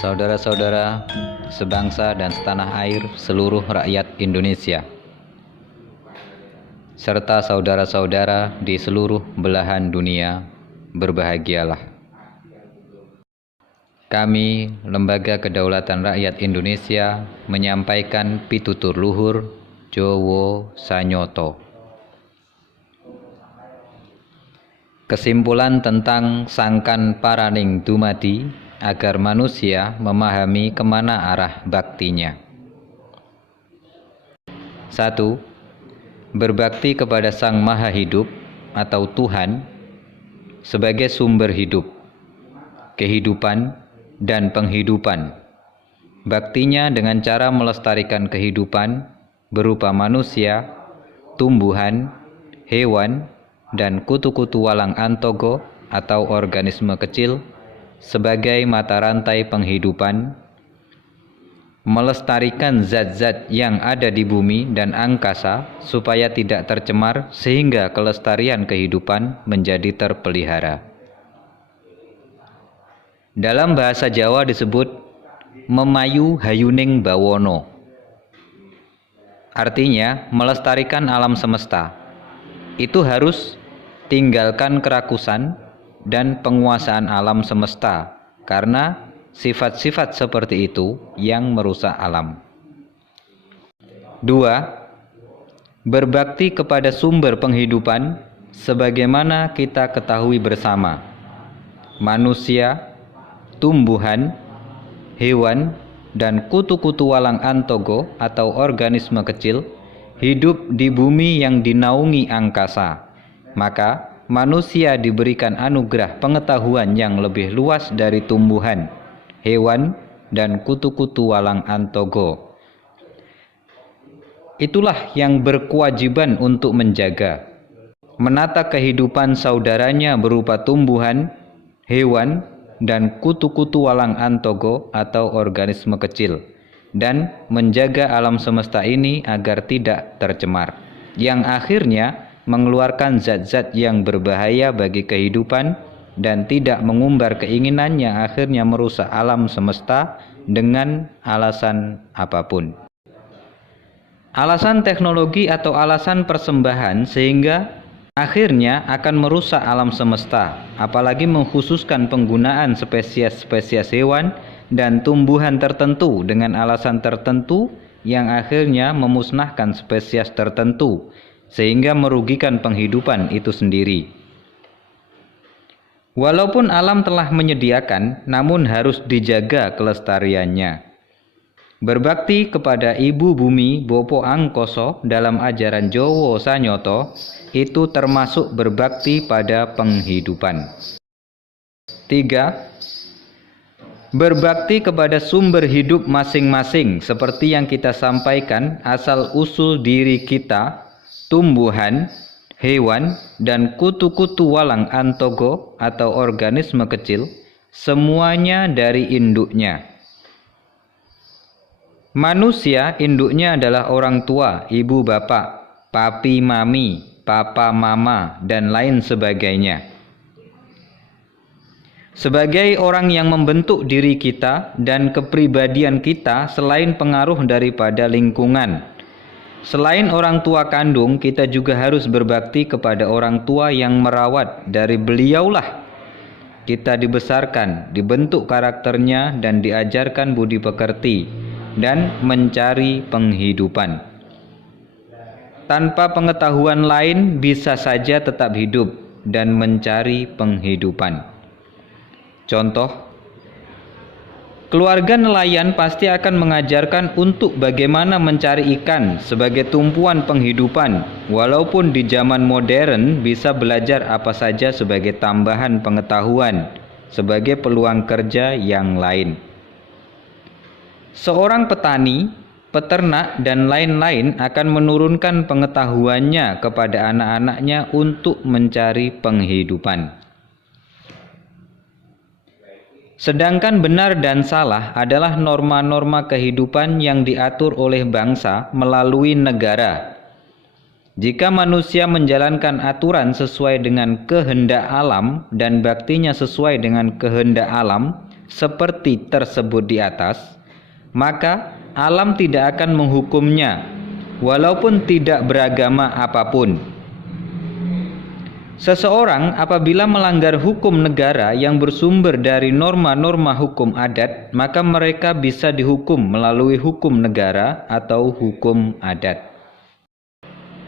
saudara-saudara sebangsa dan setanah air seluruh rakyat Indonesia, serta saudara-saudara di seluruh belahan dunia, berbahagialah. Kami, Lembaga Kedaulatan Rakyat Indonesia, menyampaikan pitutur luhur Jowo Sanyoto. Kesimpulan tentang sangkan paraning dumadi agar manusia memahami kemana arah baktinya. 1. Berbakti kepada Sang Maha Hidup atau Tuhan sebagai sumber hidup, kehidupan, dan penghidupan. Baktinya dengan cara melestarikan kehidupan berupa manusia, tumbuhan, hewan, dan kutu-kutu walang antogo atau organisme kecil sebagai mata rantai penghidupan, melestarikan zat-zat yang ada di bumi dan angkasa supaya tidak tercemar sehingga kelestarian kehidupan menjadi terpelihara. Dalam bahasa Jawa disebut memayu hayuning bawono. Artinya melestarikan alam semesta. Itu harus tinggalkan kerakusan dan penguasaan alam semesta, karena sifat-sifat seperti itu yang merusak alam. 2. Berbakti kepada sumber penghidupan sebagaimana kita ketahui bersama. Manusia, tumbuhan, hewan, dan kutu-kutu walang antogo atau organisme kecil hidup di bumi yang dinaungi angkasa. Maka manusia diberikan anugerah pengetahuan yang lebih luas dari tumbuhan, hewan, dan kutu-kutu walang antogo. Itulah yang berkewajiban untuk menjaga, menata kehidupan saudaranya berupa tumbuhan, hewan, dan kutu-kutu walang antogo atau organisme kecil, dan menjaga alam semesta ini agar tidak tercemar, yang akhirnya mengeluarkan zat-zat yang berbahaya bagi kehidupan dan tidak mengumbar keinginan yang akhirnya merusak alam semesta dengan alasan apapun. Alasan teknologi atau alasan persembahan sehingga akhirnya akan merusak alam semesta, apalagi mengkhususkan penggunaan spesies-spesies hewan dan tumbuhan tertentu dengan alasan tertentu yang akhirnya memusnahkan spesies tertentu sehingga merugikan penghidupan itu sendiri. Walaupun alam telah menyediakan, namun harus dijaga kelestariannya. Berbakti kepada Ibu Bumi Bopo Angkoso dalam ajaran Jowo Sanyoto itu termasuk berbakti pada penghidupan. 3. Berbakti kepada sumber hidup masing-masing seperti yang kita sampaikan, asal-usul diri kita, tumbuhan, hewan, dan kutu-kutu walang antogo atau organisme kecil, semuanya dari induknya. Manusia induknya adalah orang tua, ibu bapak, papi mami, papa mama, dan lain sebagainya. Sebagai orang yang membentuk diri kita dan kepribadian kita selain pengaruh daripada lingkungan, selain orang tua kandung, kita juga harus berbakti kepada orang tua yang merawat. Dari beliaulah kita dibesarkan, dibentuk karakternya, dan diajarkan budi pekerti dan mencari penghidupan. Tanpa pengetahuan lain bisa saja tetap hidup dan mencari penghidupan. Contoh, keluarga nelayan pasti akan mengajarkan untuk bagaimana mencari ikan sebagai tumpuan penghidupan, walaupun di zaman modern bisa belajar apa saja sebagai tambahan pengetahuan, sebagai peluang kerja yang lain. Seorang petani, peternak, dan lain-lain akan menurunkan pengetahuannya kepada anak-anaknya untuk mencari penghidupan. Sedangkan benar dan salah adalah norma-norma kehidupan yang diatur oleh bangsa melalui negara. Jika manusia menjalankan aturan sesuai dengan kehendak alam dan baktinya sesuai dengan kehendak alam, seperti tersebut di atas, maka alam tidak akan menghukumnya walaupun tidak beragama apapun. Seseorang apabila melanggar hukum negara yang bersumber dari norma-norma hukum adat, maka mereka bisa dihukum melalui hukum negara atau hukum adat.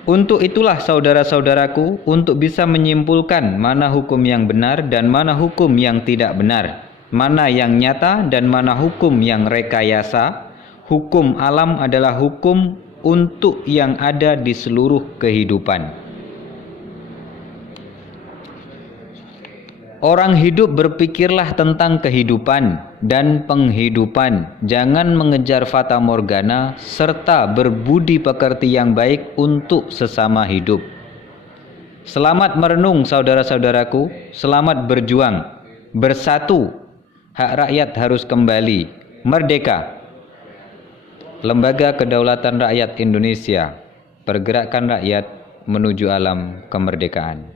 Untuk itulah saudara-saudaraku, untuk bisa menyimpulkan mana hukum yang benar dan mana hukum yang tidak benar, mana yang nyata dan mana hukum yang rekayasa, hukum alam adalah hukum untuk yang ada di seluruh kehidupan. Orang hidup berpikirlah tentang kehidupan dan penghidupan, jangan mengejar fata morgana, serta berbudi pekerti yang baik untuk sesama hidup. Selamat merenung saudara-saudaraku, selamat berjuang, bersatu, hak rakyat harus kembali, merdeka. Lembaga Kedaulatan Rakyat Indonesia, pergerakan rakyat menuju alam kemerdekaan.